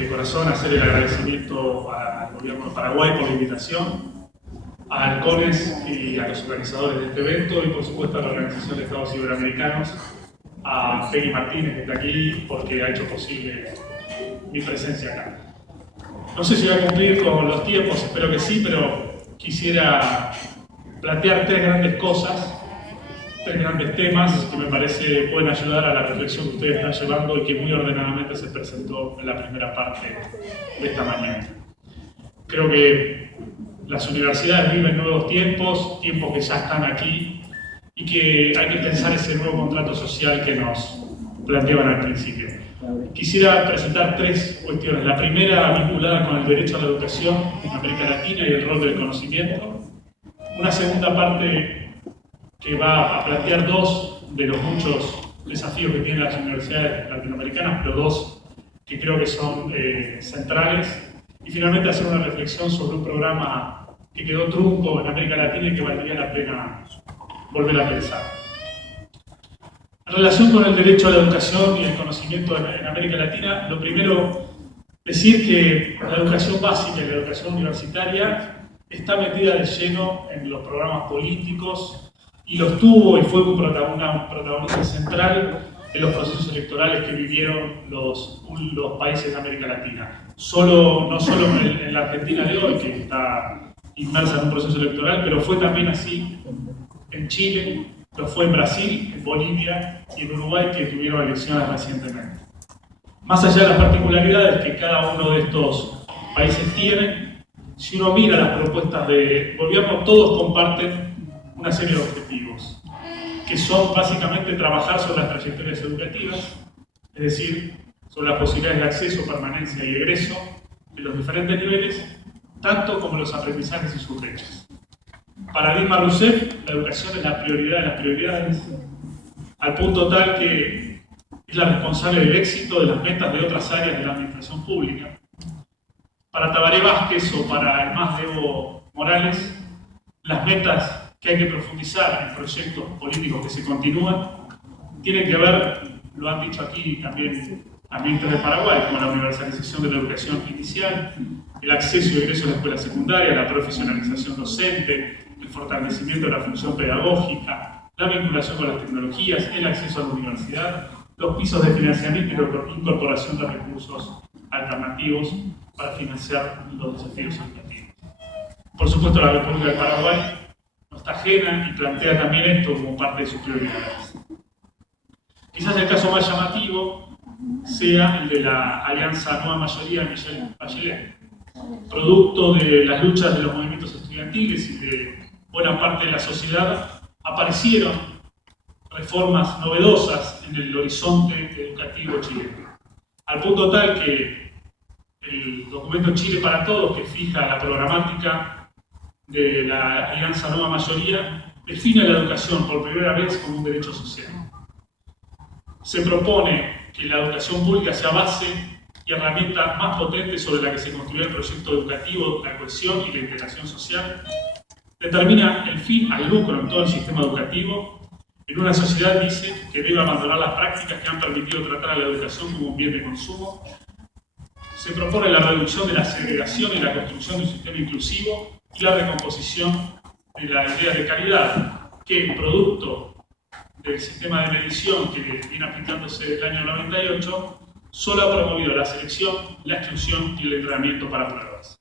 de corazón hacer el agradecimiento al gobierno de Paraguay por la invitación, a Halcones y a los organizadores de este evento y por supuesto a la Organización de Estados Iberoamericanos, a Peggy Martínez que está aquí porque ha hecho posible mi presencia acá. No sé si voy a cumplir con los tiempos, espero que sí, pero quisiera plantear tres grandes cosas, tres grandes temas que me parece pueden ayudar a la reflexión que ustedes están llevando y que muy ordenadamente se presentó en la primera parte de esta mañana. Creo que las universidades viven nuevos tiempos, tiempos que ya están aquí y que hay que pensar ese nuevo contrato social que nos planteaban al principio. Quisiera presentar tres cuestiones. La primera vinculada con el derecho a la educación en América Latina y el rol del conocimiento. Una segunda parte que va a plantear dos de los muchos desafíos que tienen las universidades latinoamericanas, pero dos que creo que son centrales. Y finalmente hacer una reflexión sobre un programa que quedó trunco en América Latina y que valdría la pena volver a pensar. En relación con el derecho a la educación y el conocimiento en América Latina, lo primero, decir que la educación básica y la educación universitaria está metida de lleno en los programas políticos y los tuvo y fue un protagonista central en los procesos electorales que vivieron los países de América Latina. No solo en la Argentina de hoy, que está inmersa en un proceso electoral, pero fue también así en Chile, lo fue en Brasil, en Bolivia y en Uruguay, que tuvieron elecciones recientemente. Más allá de las particularidades que cada uno de estos países tiene, si uno mira las propuestas de gobierno, todos comparten una serie de objetivos, que son básicamente trabajar sobre las trayectorias educativas, es decir, sobre las posibilidades de acceso, permanencia y egreso de los diferentes niveles, tanto como los aprendizajes y sus brechas. Para Dilma Rousseff, la educación es la prioridad de las prioridades, al punto tal que es la responsable del éxito de las metas de otras áreas de la administración pública. Para Tabaré Vázquez o para el más Evo Morales, las metas que hay que profundizar en proyectos políticos que se continúan tienen que ver, lo han dicho aquí también ambientes de Paraguay, como la universalización de la educación inicial, el acceso y egreso a la escuela secundaria, la profesionalización docente, el fortalecimiento de la función pedagógica, la vinculación con las tecnologías, el acceso a la universidad, los pisos de financiamiento y la incorporación de recursos alternativos para financiar los desafíos educativos. Por supuesto, la República de Paraguay no está ajena y plantea también esto como parte de sus prioridades. Quizás el caso más llamativo sea el de la Alianza Nueva Mayoría de Michelle Bachelet, producto de las luchas de los movimientos estudiantiles y de buena parte de la sociedad. Aparecieron reformas novedosas en el horizonte educativo chileno, al punto tal que el documento Chile para Todos, que fija la programática de la Alianza Nueva Mayoría, define la educación por primera vez como un derecho social. Se propone que la educación pública sea base y herramienta más potente sobre la que se construye el proyecto educativo, la cohesión y la integración social. Determina el fin al lucro en todo el sistema educativo. En una sociedad dice que debe abandonar las prácticas que han permitido tratar a la educación como un bien de consumo. Se propone la reducción de la segregación y la construcción de un sistema inclusivo y la recomposición de la idea de calidad, que producto del sistema de medición que viene aplicándose desde el año 98, solo ha promovido la selección, la exclusión y el entrenamiento para pruebas.